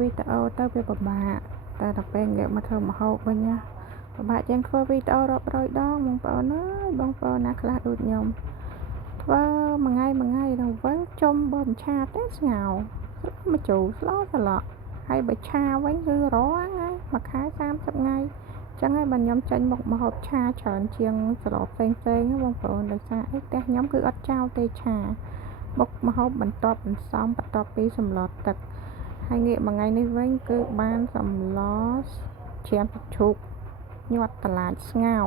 វីដេអូទៅវាពិបាកតែដល់ពេលងាកមកធ្វើម្ហូបវិញណាពិបាកជាងធ្វើវីដេអូរាប់រយដងបងប្អូនអើយបងប្អូនណាខ្លះដូចខ្ញុំធ្វើមួយថ្ងៃទៅវិញចុំបើមិនឆាទេស្ងោមកជូរស្លោស្លក់ហើយបើឆាវិញគឺរាល់ថ្ងៃមួយខែ30ថ្ងៃចឹងហើយបើខ្ញុំចេញមុខម្ហូបឆាច្រើនជាងសឡផ្សេងបងប្អូនដោយសារអីផ្ទះខ្ញុំគឺអត់ចោលទេឆាបុកម្ហូបបន្ទាប់បន្សំបន្ទាប់ពីសម្លទឹកហើយងាកមួយថ្ងៃនេះវិញគឺបានសម្លជ្រាំទឹកឈូកញាត់តឡាចស្ងោរ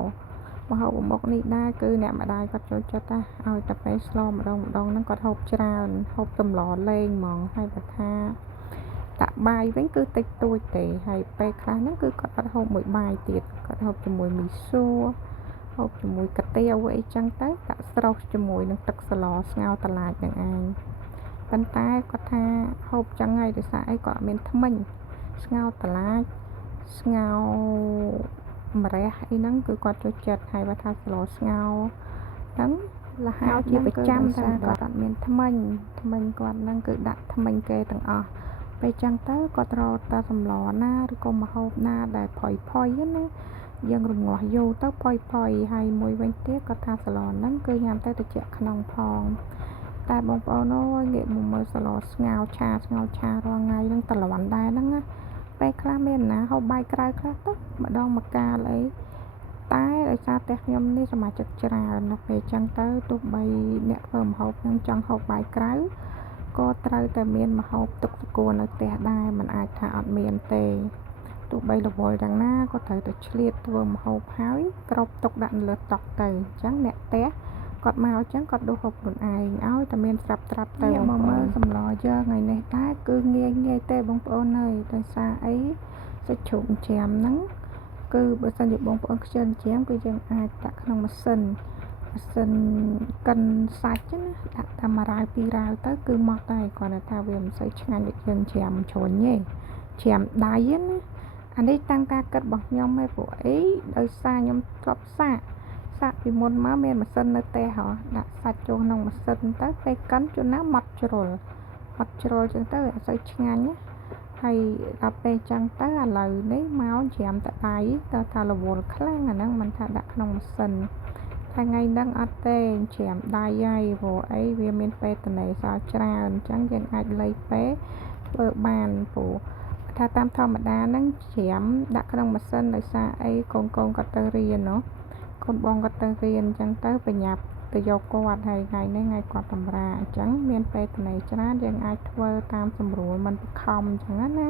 ម្ហូបមុខនេះដែរគឺអ្នកម្ដាយគាត់ចូលចិត្តណាឲ្យតែពេលស្លម្ដងហ្នឹងគាត់ហូបច្រើនហូបសម្លលេងហ្មងហើយបើថាដាក់បាយវិញគឺតិចតួចទេហើយពេលខ្លះហ្នឹងគឺគាត់អត់ហូបមួយបាយទៀតគាត់ហូបជាមួយមីសួរហូបជាមួយកាទៀវអីចឹងទៅដាក់ស្រុះជាមួយនឹងទឹកស្លស្ងោរតឡាចនឹងឯងប៉ុន្តែគាត់ថាហូបចឹងហើយដោយសារអីគាត់អត់មានថ្មិញស្ងោរតឡាចស្ងោរម្រះអីហ្នឹងគឺគាត់ចូលចិត្តហើយបើថាស្លស្ងោរហ្នឹងលហៅជាប្រចាំតែគាត់អត់មានថ្មិញគាត់ហ្នឹងគឺដាក់ថ្មិញគេទាំងអស់ពេលចឹងទៅគាត់រកតែសម្លណាឬក៏ម្ហូបណាដែលផុយណាយើងរងាស់យូរទៅផុយហើយមួយវិញទៀតគាត់ថាស្លហ្នឹងគឺញ៉ាំទៅត្រជាក់ក្នុងផងតែបងប្អូនអើយងាកមកមើលស្លស្ងោរឆារាល់ថ្ងៃហ្នឹងតលាន់ដែរហ្នឹងណាពេលខ្លះមានណាហូបបាយក្រៅខ្លះទៅម្ដងម្កាលអីតែដោយសារផ្ទះខ្ញុំនេះសមាជិកច្រើនដល់ពេលចឹងទៅទោះបីអ្នកធ្វើម្ហូបនឹងចង់ហូបបាយក្រៅក៏ត្រូវតែមានម្ហូបទុកស្គាល់នៅផ្ទះដែរមិនអាចថាអត់មានទេទោះបីរវល់យ៉ាងណាក៏ត្រូវតែឆ្លៀតធ្វើម្ហូបហើយគ្របទុកដាក់នៅលើតុទៅអញ្ចឹងអ្នកផ្ទះគាត់មកអញ្ចឹងគាត់ដួសហូបខ្លួនឯងឲ្យតែមានស្រាប់ត្រាប់ទៅមកមើលសម្លយើងថ្ងៃនេះដែរគឺងាយទេបងប្អូនអើយដោយសារអីសាច់ជ្រូកចិញ្ច្រាំហ្នឹងគឺបើសិនជាបងប្អូនខ្ជិលចិញ្ច្រាំគឺយើងអាចដាក់ក្នុងម៉ាស៊ីនកិនសាច់ណាដាក់តែ1រាវ2រាវទៅគឺមកដែរគាត់ថាវាមិនសូវឆ្ងាញ់ដូចយើងច្រាំជ្រុញទេច្រាំដៃណាអានេះតាំងការគិតរបស់ខ្ញុំឯងព្រោះអីដោយសារខ្ញុំធ្លាប់សាកពីមុនមកមានម៉ាស៊ីននៅផ្ទះហ៎ដាក់សាច់ចូលក្នុងម៉ាស៊ីនទៅពេលកិនជួនណាម៉ត់ជ្រុលចឹងទៅអត់សូវឆ្ងាញ់ណាហើយដល់ពេលចឹងទៅឥឡូវនេះមកច្រាំតដៃទៅថារវល់ខ្លាំងអាហ្នឹងមិនថាដាក់ក្នុងម៉ាស៊ីនថ្ងៃហ្នឹងអត់ទេច្រាំដៃហើយព្រោះអីវាមានពេលតនេសល់ច្រើនអញ្ចឹងយើងអាចលៃពេលធ្វើបានព្រោះថាតាមធម្មតាហ្នឹងច្រាំដាក់ក្នុងម៉ាស៊ីនដោយសារអីកូនគាត់ទៅរៀនកូនបងគាត់ទៅរៀនអញ្ចឹងទៅបញ្ញាប់ទៅយកគាត់ហើយថ្ងៃនេះថ្ងៃគាត់តម្រាអញ្ចឹងមានពេលតនេច្រើនយើងអាចធ្វើតាមស្រួលមិនបខំអញ្ចឹងណា